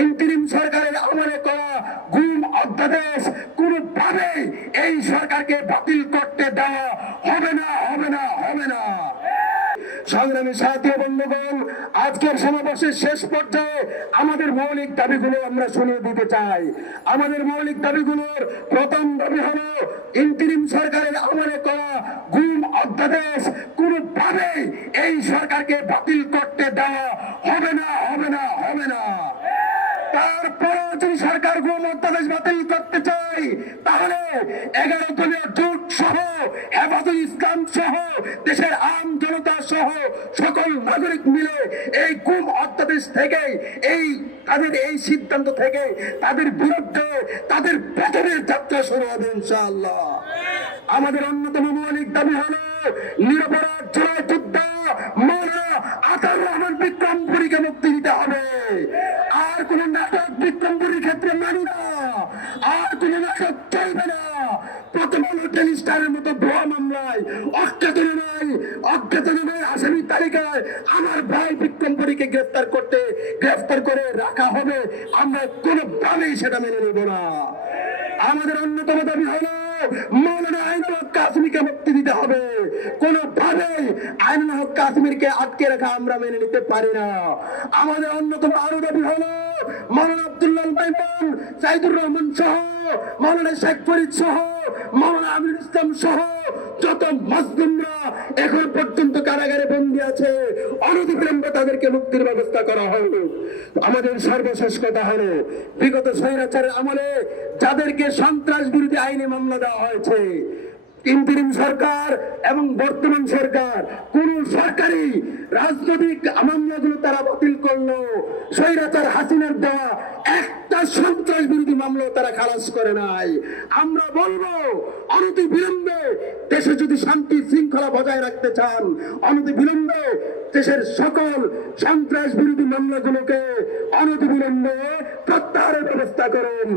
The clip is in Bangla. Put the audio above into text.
ইন্টারিম সরকারের আমলে করা গুম অধ্যাদেশ কোনোভাবে এই সরকারকে বাতিল করতে দেওয়া হবে না, হবে না, হবে না। সংগ্রামী সাথী বন্ধুগণ, আজকের সমাবেশের শেষ পর্যায়ে আমাদের মৌলিক দাবিগুলো আমরা শুনিয়ে দিতে চাই। আমাদের মৌলিক দাবিগুলোর প্রথম দাবি হলো ইন্টারিম সরকারের আমলে করা গুম অধ্যাদেশ কোনোভাবে এই সরকারকে বাতিল করতে দেওয়া হবে না, হবে না, হবে না। তারপরে যদি সরকার গুম অধ্যাদেশ বাতিল করতে চাই তাহলে 11 দলীয় জোট সহ হেফাজুল ইসলাম সহ দেশের আম জনতা সহ সকল নাগরিক মিলে এই গুম অধ্যাদেশ থেকে তাদের এই সিদ্ধান্ত থেকে তাদের বিরুদ্ধে তাদের পতনের যাত্রা শুরু হবে ইনশাআল্লাহ। আমাদের অন্যতম মৌলিক দাবি হলো নিরপরাধ জুলাই যোদ্ধা মাওলানা আতাউর রহমান বিক্রমপুরীকে মুক্তি দিতে হবে। আর কোন নাটক বিক্রমপুরীর ক্ষেত্রে মানি না, আর কোন নাটক চলবে না। প্রথম হলো টেলিস্টারের মতো ভুয়া মামলায় অজ্ঞাতনামের আসামি তালিকায় আমার ভাই বিক্রমপুরীকে গ্রেফতার করে রাখা হবে। আমরা কোনোভাবেই সেটা মেনে নেব না। আমাদের অন্যতম দাবি হলো মাওলানা আইনুল হক কাসেমীকে মুক্তি দিতে হবে। কোনোভাবেই আইনুল হক কাসেমীকে আটকে রাখা আমরা মেনে নিতে পারি না। আমাদের অন্যতম আরো দাবি হলো মাওলানা আব্দুল্লাহ মাইমুন, সাইদুর রহমান সহ মাওলানা শেখ ফরিদ সহ মাওলানা আমিনুল ইসলাম সহ যত মাজলুমরা এখন পর্যন্ত কারাগারে বন্দী আছে অনতিবিলম্বে তাদেরকে মুক্তির ব্যবস্থা করা হবে। আমাদের সর্বশেষ কথা হলো বিগত স্বৈরাচারের আমলে যাদেরকে সন্ত্রাস বিরোধী আইনে মামলা দেওয়া হয়েছে, ইন্টারিম সরকার এবং বর্তমান সরকার কোন সরকারি রাজনৈতিক মামলাগুলো তারা বাতিল করলো। স্বৈরাচার হাসিনার দেওয়া একটা সন্ত্রাস বিরোধী মামলা তারা খালাস করে নাই। আমরা বলবো অনতি বিলম্বে দেশে যদি শান্তি শৃঙ্খলা বজায় রাখতে চান, অনতি বিলম্বে দেশের সকল সন্ত্রাস বিরোধী মামলাগুলোকে অনতি বিলম্বে প্রত্যাহারের ব্যবস্থা করুন।